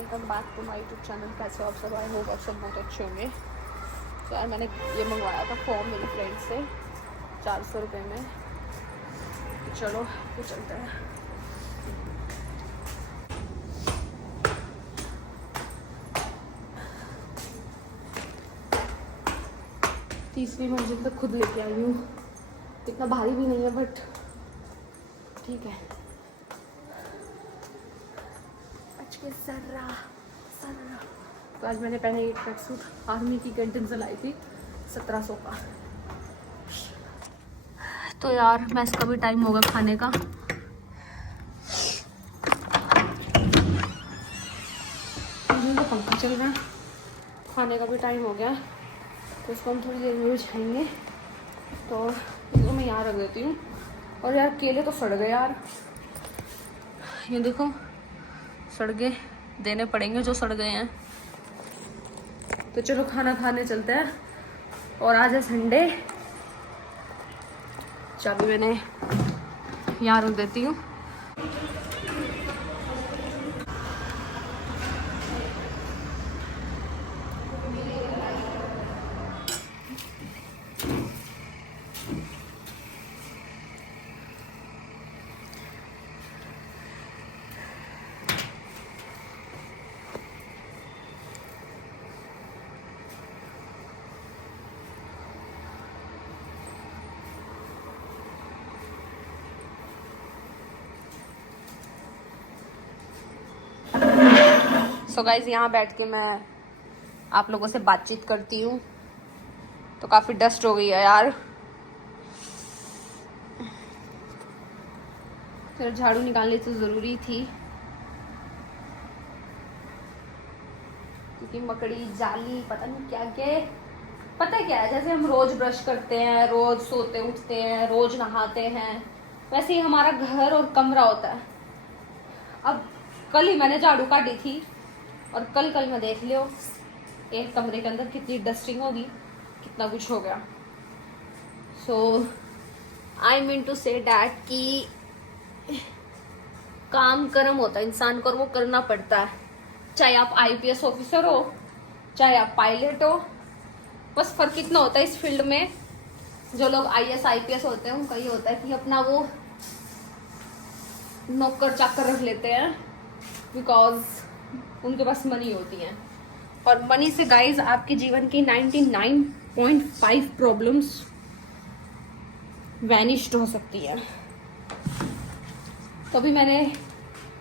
Welcome back to my YouTube channel. कैसे हो आप सब? आई होप आप सब बहुत अच्छे होंगे। तो यार मैंने ये मंगवाया था फॉर्म मेरी फ्रेंड से 400 रुपये में। तो चलो तो चलते हैं। तीसरी मंजिल तक खुद लेके आई हूँ। इतना भारी भी नहीं है बट ठीक है। तो आज मैंने पहना ये ट्रैक सूट आर्मी की कैंटीन से लाई थी 1700 का। तो यार मैस का भी टाइम होगा खाने का। तो पंखा चल रहा है, खाने का भी टाइम हो गया तो इसको हम थोड़ी देर में बिछाएंगे। तो इसको मैं यहाँ रख देती हूँ। और यार केले तो सड़ गए यार, ये देखो सड़ गए, देने पड़ेंगे जो सड़ गए हैं। तो चलो खाना खाने चलते हैं। और आज है संडे। चाबी मैंने यहाँ रख देती हूँ। सो गाइज यहाँ बैठ के मैं आप लोगों से बातचीत करती हूँ। तो काफी डस्ट हो गई है यार। फिर झाड़ू निकालनी तो जरूरी थी क्योंकि मकड़ी जाली पता नहीं क्या क्या। पता है क्या है, जैसे हम रोज ब्रश करते हैं, रोज सोते उठते हैं, रोज नहाते हैं, वैसे ही हमारा घर और कमरा होता है। अब कल ही मैंने झाड़ू काटी थी और कल में देख लियो एक कमरे के अंदर कितनी डस्टिंग होगी, कितना कुछ हो गया। So I mean to say that कि काम कर्म होता है इंसान को और वो करना पड़ता है। चाहे आप आईपीएस ऑफिसर हो, चाहे आप पायलट हो। बस फर्क इतना होता है इस फील्ड में, जो लोग आईएएस आईपीएस होते हैं उनका ये होता है कि अपना वो नौकर चाकर रख लेते हैं बिकॉज उनके पास मनी होती है। और मनी से गाइज आपके जीवन की 99.5 प्रॉब्लम्स वैनिश्ड हो सकती है। तो अभी मैंने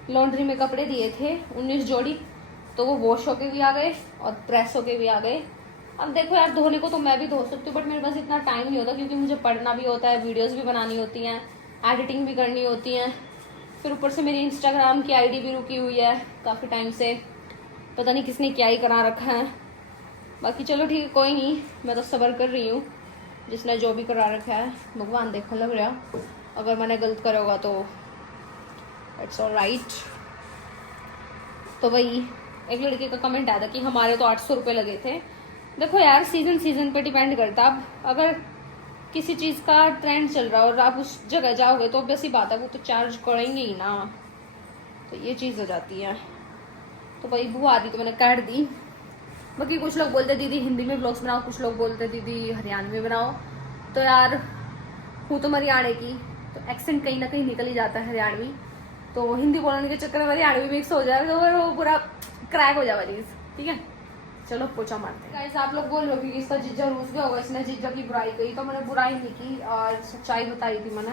लॉन्ड्री में कपड़े दिए थे 19 जोड़ी, तो वो वॉश होके भी आ गए और प्रेस होके भी आ गए। अब देखो यार, धोने को तो मैं भी धो सकती हूँ बट मेरे पास इतना टाइम नहीं होता क्योंकि मुझे पढ़ना भी होता है, वीडियोस भी बनानी होती हैं, एडिटिंग भी करनी होती है। फिर ऊपर से मेरी इंस्टाग्राम की आईडी भी रुकी हुई है काफ़ी टाइम से, पता नहीं किसने क्या ही करा रखा है। बाकी चलो ठीक है, कोई नहीं, मैं तो सब्र कर रही हूँ। जिसने जो भी करा रखा है भगवान देखो लग रहा, अगर मैंने गलत करा होगा तो इट्स ऑल राइट। तो वही एक लड़के का कमेंट आया था कि हमारे तो 800 रुपये लगे थे। देखो यार, सीजन पे डिपेंड करता है। अब अगर किसी चीज़ का ट्रेंड चल रहा है और आप उस जगह जाओगे तो ऑब्वियस ही बात है वो तो चार्ज करेंगे ही ना। तो ये चीज़ हो जाती है। तो भाई बुआ आ रही तो मैंने काट दी। बाकी कुछ लोग बोलते दीदी हिंदी में ब्लॉग्स बनाओ, कुछ लोग बोलते दीदी हरियाणवी में बनाओ। तो यार हूँ तो हरियाणा की, तो एक्सेंट कहीं ना कहीं निकल ही जाता है हरियाणवी। तो हिंदी बोलने के चक्कर में हरियाणवी मिक्स हो जाए तो फिर वो पूरा क्रैक हो जाएगा चीज़। ठीक है, चलो पोछा मारते हैं। गाइस आप लोग बोल रहे हो कि इसका जीजा रूस गया होगा, इसने जीजा की बुराई कही। तो मैंने बुराई नहीं की और सच्चाई बताई थी मैंने।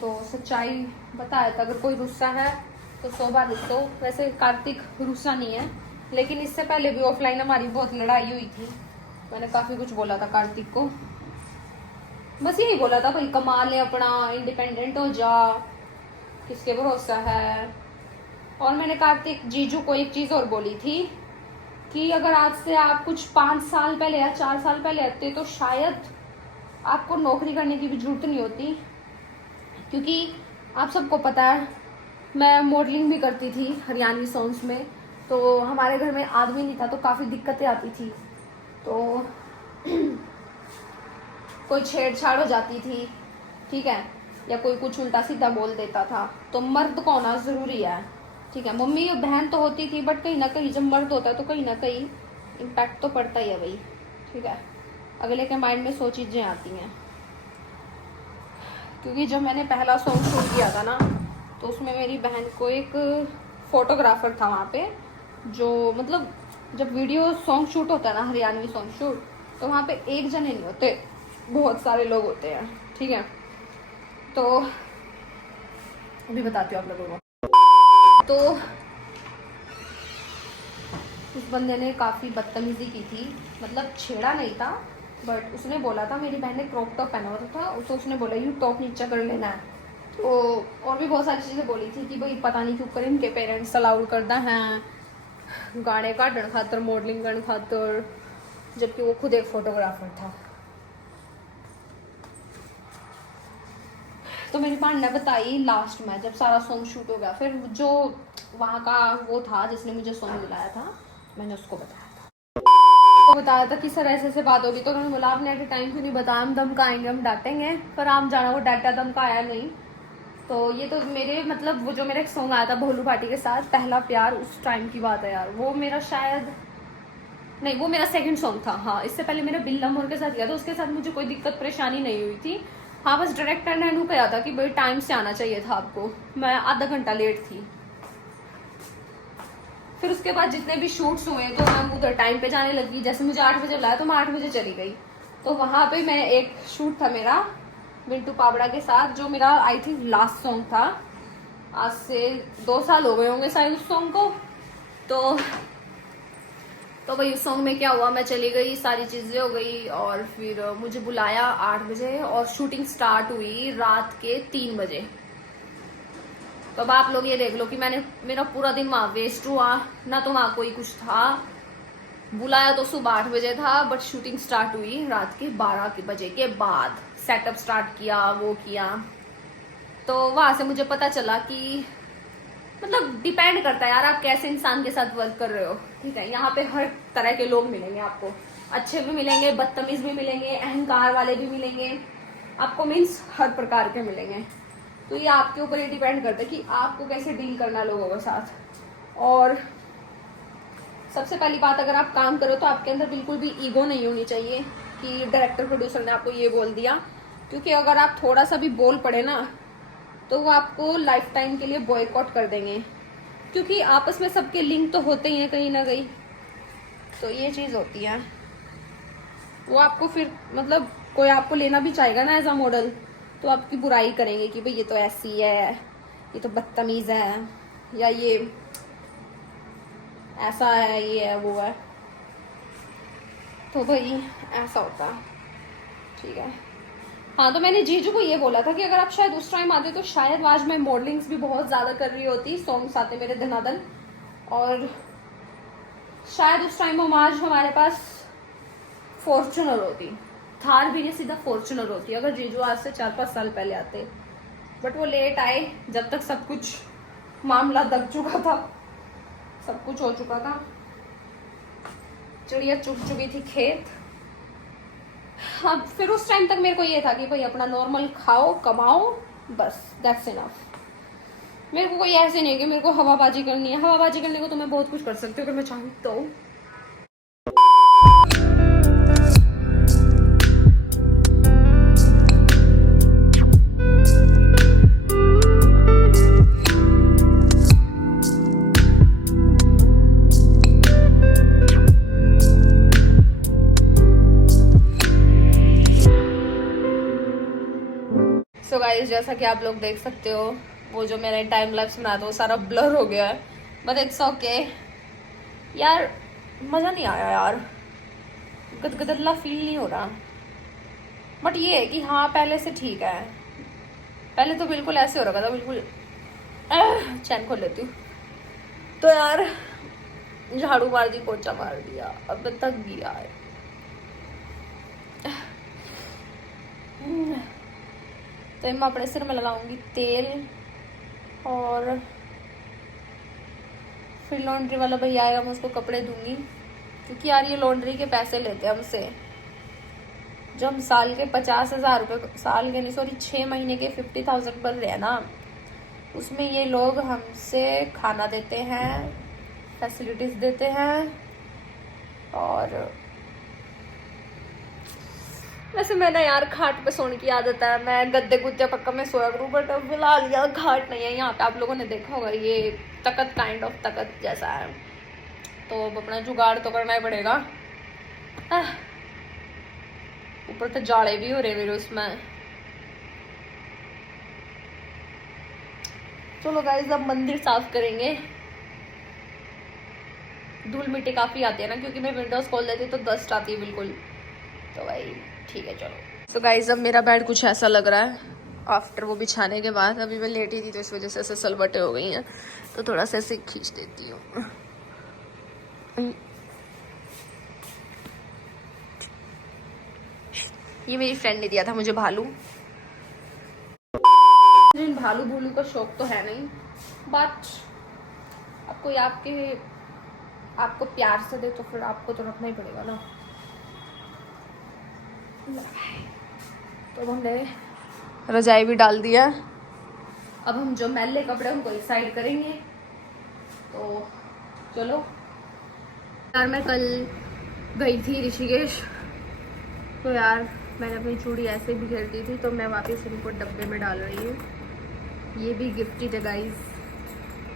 तो सच्चाई बताया था, अगर कोई रुस्सा है तो 100 बार रुसो। वैसे कार्तिक रुस्सा नहीं है, लेकिन इससे पहले भी ऑफलाइन हमारी बहुत लड़ाई हुई थी। मैंने काफ़ी कुछ बोला था कार्तिक को, बस यही बोला था भाई कमा ले अपना, इंडिपेंडेंट हो जा, किसके भरोसा है। और मैंने कार्तिक जीजू को एक चीज़ और बोली थी कि अगर आज से आप कुछ 5 साल पहले या 4 साल पहले आते तो शायद आपको नौकरी करने की भी जरूरत नहीं होती। क्योंकि आप सबको पता है मैं मॉडलिंग भी करती थी हरियाणवी सॉन्ग्स में। तो हमारे घर में आदमी नहीं था तो काफ़ी दिक्कतें आती थी। तो कोई छेड़छाड़ हो जाती थी, ठीक है, या कोई कुछ उल्टा सीधा बोल देता था। तो मर्द को होना ज़रूरी है, ठीक ठीक है। मम्मी बहन तो होती थी, बट कहीं ना कहीं जब मर्द होता है तो कहीं ना कहीं इम्पैक्ट तो पड़ता ही है भाई। ठीक है, अगले के माइंड में 100 चीज़ें आती हैं। क्योंकि जब मैंने पहला सॉन्ग शूट किया था ना, तो उसमें मेरी बहन को एक फोटोग्राफर था वहाँ पे, जो मतलब जब वीडियो सॉन्ग शूट होता है ना, हरियाणवी सॉन्ग शूट, तो वहाँ पे एक जने नहीं होते, बहुत सारे लोग होते हैं। ठीक है, तो अभी बताती हूँ आप लोगों को। तो उस बंदे ने काफ़ी बदतमीजी की थी, मतलब छेड़ा नहीं था, बट उसने बोला था, मेरी बहन ने क्रॉप टॉप पहना हुआ था, तो उसने बोला यू टॉप नीचा कर लेना है। तो और भी बहुत सारी चीज़ें बोली थी कि भाई पता नहीं क्यों कर इनके पेरेंट्स अलाउड करता हैं गाने काटने खातर, मॉडलिंग करने खातर, जबकि वो खुद एक फोटोग्राफर था। तो मेरी बहन ने बताई लास्ट में, जब सारा सॉन्ग शूट हो गया, फिर जो वहाँ का वो था जिसने मुझे सॉन्ग दिलाया था, मैंने उसको बताया था कि सर ऐसे ऐसे बात होगी। तो उन्होंने बोला आपने एट ए टाइम क्यों नहीं बताया, हम धमकाएंगे, हम डांटेंगे। पर आप जाना, वो डांटा धमकाया नहीं। तो ये तो मेरे मतलब वो जो मेरा एक सॉन्ग आया था भोलू भाटी के साथ, पहला प्यार, उस टाइम की बात है यार। वो मेरा शायद नहीं, वो मेरा सेकंड सॉन्ग था। हाँ, इससे पहले मेरा बिल्ला मोर के साथ किया था, उसके साथ मुझे कोई दिक्कत परेशानी नहीं हुई थी। हाँ, बस डायरेक्टर ने नू कहा था कि भाई टाइम से आना चाहिए था आपको, मैं आधा घंटा लेट थी। फिर उसके बाद जितने भी शूट्स हुए तो मैं उधर टाइम पे जाने लगी। जैसे मुझे 8 बजे बुलाया तो मैं 8 बजे चली गई। तो वहां पे मैं एक शूट था मेरा मिंटू पाबड़ा के साथ, जो मेरा आई थिंक लास्ट सॉन्ग था। आज से 2 साल हो गए होंगे शायद उस सॉन्ग को। तो भाई उस सॉन्ग में क्या हुआ, मैं चली गई, सारी चीजें हो गई, और फिर मुझे बुलाया 8 बजे और शूटिंग स्टार्ट हुई रात के 3 बजे। तो अब आप लोग ये देख लो कि मेरा पूरा दिन वहां वेस्ट हुआ ना। तो वहां कोई कुछ था, बुलाया तो सुबह 8 बजे था, बट शूटिंग स्टार्ट हुई रात के 12 बजे के बाद। सेटअप स्टार्ट किया, वो किया। तो वहां से मुझे पता चला कि मतलब डिपेंड करता है यार आप कैसे इंसान के साथ वर्क कर रहे हो। ठीक है, यहाँ पे हर तरह के लोग मिलेंगे आपको, अच्छे भी मिलेंगे, बदतमीज भी मिलेंगे, अहंकार वाले भी मिलेंगे आपको, मीन्स हर प्रकार के मिलेंगे। तो ये आपके ऊपर ही डिपेंड करता है कि आपको कैसे डील करना लोगों के साथ। और सबसे पहली बात, अगर आप काम करो तो आपके अंदर बिल्कुल भी ईगो नहीं होनी चाहिए कि डायरेक्टर प्रोड्यूसर ने आपको ये बोल दिया। क्योंकि अगर आप थोड़ा सा भी बोल पड़े ना, तो वो आपको लाइफ टाइम के लिए बॉयकॉट कर देंगे। क्योंकि आपस में सबके लिंक तो होते ही हैं कहीं ना कहीं। तो ये चीज़ होती है, वो आपको फिर मतलब कोई आपको लेना भी चाहेगा ना एज अ मॉडल, तो आपकी बुराई करेंगे कि भाई ये तो ऐसी है, ये तो बदतमीज है, या ये ऐसा है, ये है, वो है। तो भाई ऐसा होता है। ठीक है, हाँ। तो मैंने जीजू को ये बोला था कि अगर आप शायद उस टाइम आते तो शायद आज मैं मॉडलिंग्स भी बहुत ज़्यादा कर रही होती, सॉन्ग्स आते मेरे धनाधन, और शायद उस टाइम हम आज हमारे पास फॉर्चुनर होती, थार भी नहीं सीधा फॉर्चुनर होती, अगर जीजू आज से 4-5 साल पहले आते। बट वो लेट आए, जब तक सब कुछ मामला दब चुका था, सब कुछ हो चुका था, चिड़िया चुग चुकी थी खेत। अब फिर उस टाइम तक मेरे को ये था कि भाई अपना नॉर्मल खाओ, कमाओ, बस दैट्स इनफ। मेरे को कोई ऐसे नहीं है कि मेरे को हवाबाजी करनी है। हवाबाजी करने को तो मैं बहुत कुछ कर सकती हूँ अगर मैं चाहूँ तो। सो गाइस, जैसा कि आप लोग देख सकते हो, वो जो मैंने टाइम लैप्स बनाया था वो सारा ब्लर हो गया है, बट इट्स ओके यार। मज़ा नहीं आया यार, गदगदला फील नहीं हो रहा। बट ये है कि हाँ, पहले से ठीक है। पहले तो बिल्कुल ऐसे हो रखा था, बिल्कुल चैन खोल लेती हूँ तो यार, झाड़ू मार दी, पोछा मार दिया, अब तक गया है। तो मैं अपने सिर में लगाऊंगी तेल, और फिर लॉन्ड्री वाला भैया आएगा, मैं उसको कपड़े दूंगी। क्योंकि यार ये लॉन्ड्री के पैसे लेते हैं हमसे, जो हम साल के 50,000 रुपये, साल के नहीं सॉरी 6 महीने के 50,000 भर रहे हैं ना, उसमें ये लोग हमसे खाना देते हैं, फैसिलिटीज देते हैं। और वैसे मैंने यार खाट पे सोने की आदत है, मैं गद्दे गुद्दे पक्का में सोया करूँ, बट अब फिलहाल यहाँ घाट नहीं है। यहाँ पे आप लोगों ने देखा होगा ये तकत काइंड ऑफ तकत जैसा है, तो अब अपना जुगाड़ तो करना ही पड़ेगा। ऊपर तो जाड़े भी हो रहे मेरे उसमें। चलो गाइस अब मंदिर साफ करेंगे। धूल मिट्टी काफी आती है ना, क्योंकि मैं विंडोज खोल देती तो डस्ट आती है बिल्कुल, तो भाई ठीक है चलो। तो गाइस अब मेरा बेड कुछ ऐसा लग रहा है आफ्टर वो बिछाने के बाद। अभी मैं लेटी थी तो इस वजह से ऐसे सलवटें हो गई हैं, तो थोड़ा सा ऐसे खींच देती हूँ। ये मेरी फ्रेंड ने दिया था मुझे भालू। भालू भूलू का शौक तो है नहीं, बट आपको आपको प्यार से दे तो फिर आपको तो रखना ही पड़ेगा ना। तो हमने रजाई भी डाल दिया। अब हम जो मैले कपड़े उनको एक साइड करेंगे। तो चलो यार, मैं कल गई थी ऋषिकेश, तो यार मैंने अपनी चूड़ी ऐसे भी घेर दी थी, तो मैं वापस इनको डब्बे में डाल रही हूँ। ये भी गिफ्टेड है गाइस,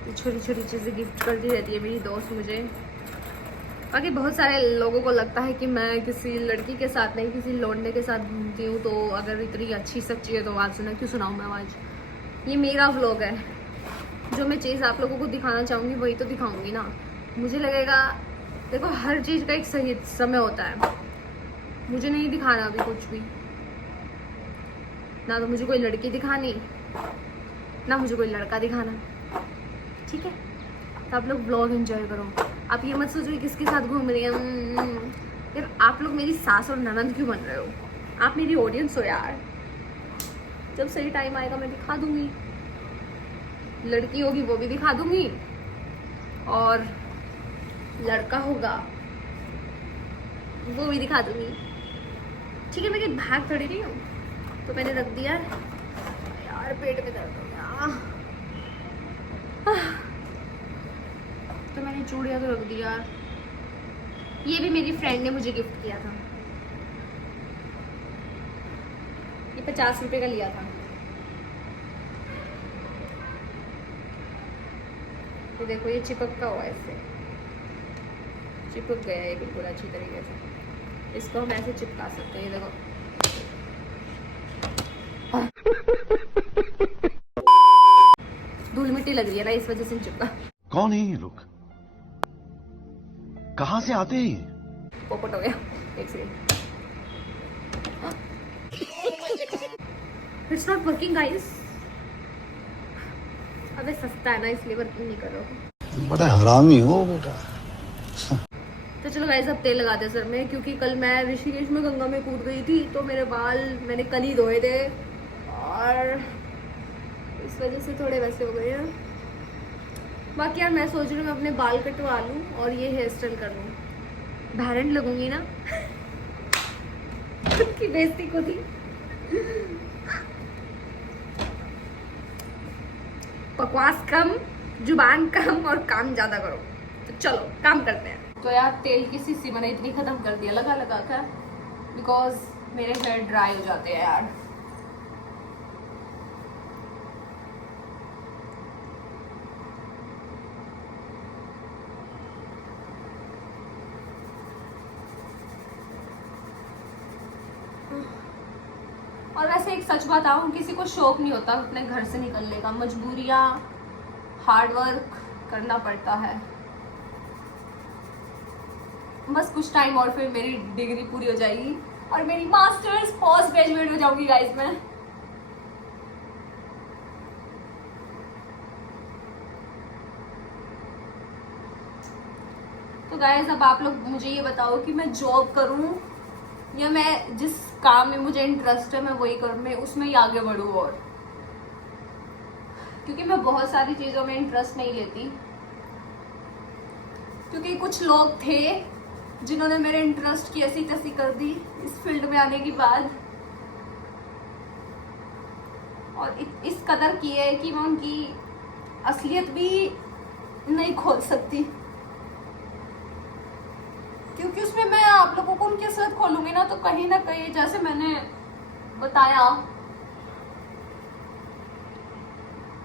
ये छोटी छोटी चीज़ें गिफ्ट करती रहती है मेरी दोस्त मुझे। बाकी बहुत सारे लोगों को लगता है कि मैं किसी लड़की के साथ नहीं, किसी लौंडे के साथ घूमती हूँ, तो अगर इतनी अच्छी सच्ची है तो आवाज़ सुना क्यों सुनाऊँ मैं आवाज़। ये मेरा व्लॉग है, जो मैं चीज़ आप लोगों को दिखाना चाहूँगी वही तो दिखाऊँगी ना। मुझे लगेगा, देखो हर चीज़ का एक सही समय होता है। मुझे नहीं दिखाना अभी कुछ भी, ना तो मुझे कोई लड़की दिखानी, ना मुझे कोई लड़का दिखाना, ठीक है। तो आप लोग व्लॉग एंजॉय करो। आप ये मत सोचो किसके साथ घूम रही हैं। यार आप लोग मेरी सास और ननद क्यों बन रहे हो? आप मेरी ऑडियंस हो यार। जब सही टाइम आएगा मैं दिखा दूंगी, लड़की होगी वो भी दिखा दूंगी, और लड़का होगा वो भी दिखा दूंगी, ठीक है। मैं क्या भाग थोड़ी रही हूँ, तो मैंने रख दिया यार, पेट में दर्द हो गया। तो मैंने चूड़ियाँ तो रख दिया। ये भी मेरी फ्रेंड ने मुझे गिफ्ट किया था, ये 50 रुपए का लिया था। ये देखो ये चिपका हुआ है, इससे चिपक गया है बिल्कुल अच्छी तरीके से। इसको हम ऐसे चिपका सकते हैं, ये देखो। धूल मिट्टी लग रही है ना, इस वजह से चिपका। कौन है ये लोग, कहाँ से आते हैं? पोपट हो गया, एक second. It's not working guys. अबे सस्ता है ना इसलिए वर्किंग नहीं कर रहा हूँ। बड़ा हरामी हो बेटा। तो चलो गाइस अब तेल लगाते हैं सर में, क्योंकि कल मैं ऋषिकेश में गंगा में कूद गई थी, तो मेरे बाल मैंने कल ही धोए थे और इस वजह से थोड़े वैसे हो गए हैं। बाकी यार मैं सोच रही हूँ मैं अपने बाल कटवा लूँ और ये हेयर स्टाइल कर लूँ, भैरन लगूंगी ना। खुद की बेइज्जती खुद ही। बकवास कम, जुबान कम और काम ज्यादा करो। तो चलो काम करते हैं। तो यार तेल की शीशी मैंने इतनी खत्म कर दिया लगा लगा कर, बिकॉज मेरे हेयर ड्राई हो जाते हैं यार। और वैसे एक सच बताऊं, किसी को शौक नहीं होता अपने घर से निकलने का, मजबूरियां, हार्ड वर्क करना पड़ता है। बस कुछ टाइम और फिर मेरी डिग्री पूरी हो जाएगी और मेरी मास्टर्स पोस्ट ग्रेजुएट हो जाऊंगी गाइस मैं। तो गाइस अब आप लोग मुझे ये बताओ कि मैं जॉब करूं या मैं जिस काम में मुझे इंटरेस्ट है मैं वही करूं, मैं उसमें ही आगे बढ़ूं। और क्योंकि मैं बहुत सारी चीजों में इंटरेस्ट नहीं लेती, क्योंकि कुछ लोग थे जिन्होंने मेरे इंटरेस्ट की ऐसी तैसी कर दी इस फील्ड में आने के बाद, और इस कदर की है कि मैं उनकी असलियत भी नहीं खोल सकती, क्योंकि उसमें मैं आप लोगों को उनकी असलियत खोलूंगी ना तो कहीं ना कहीं जैसे मैंने बताया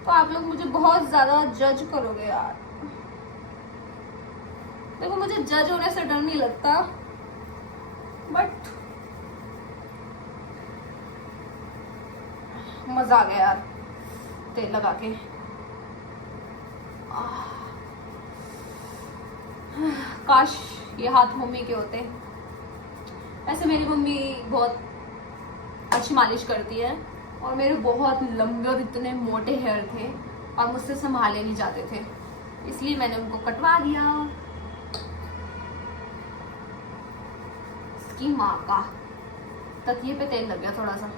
तो आप लोग मुझे बहुत ज्यादा जज करोगे यार। देखो मुझे जज होने से डर नहीं लगता, बट मजा आ गया यार तेल लगा के। काश ये हाथ मम्मी के होते। वैसे मेरी मम्मी बहुत अच्छी मालिश करती है और मेरे बहुत लंबे और इतने मोटे हेयर थे और मुझसे संभाले नहीं जाते थे, इसलिए मैंने उनको कटवा दिया। इसकी माँ का तकिए पे तेल लग गया थोड़ा सा।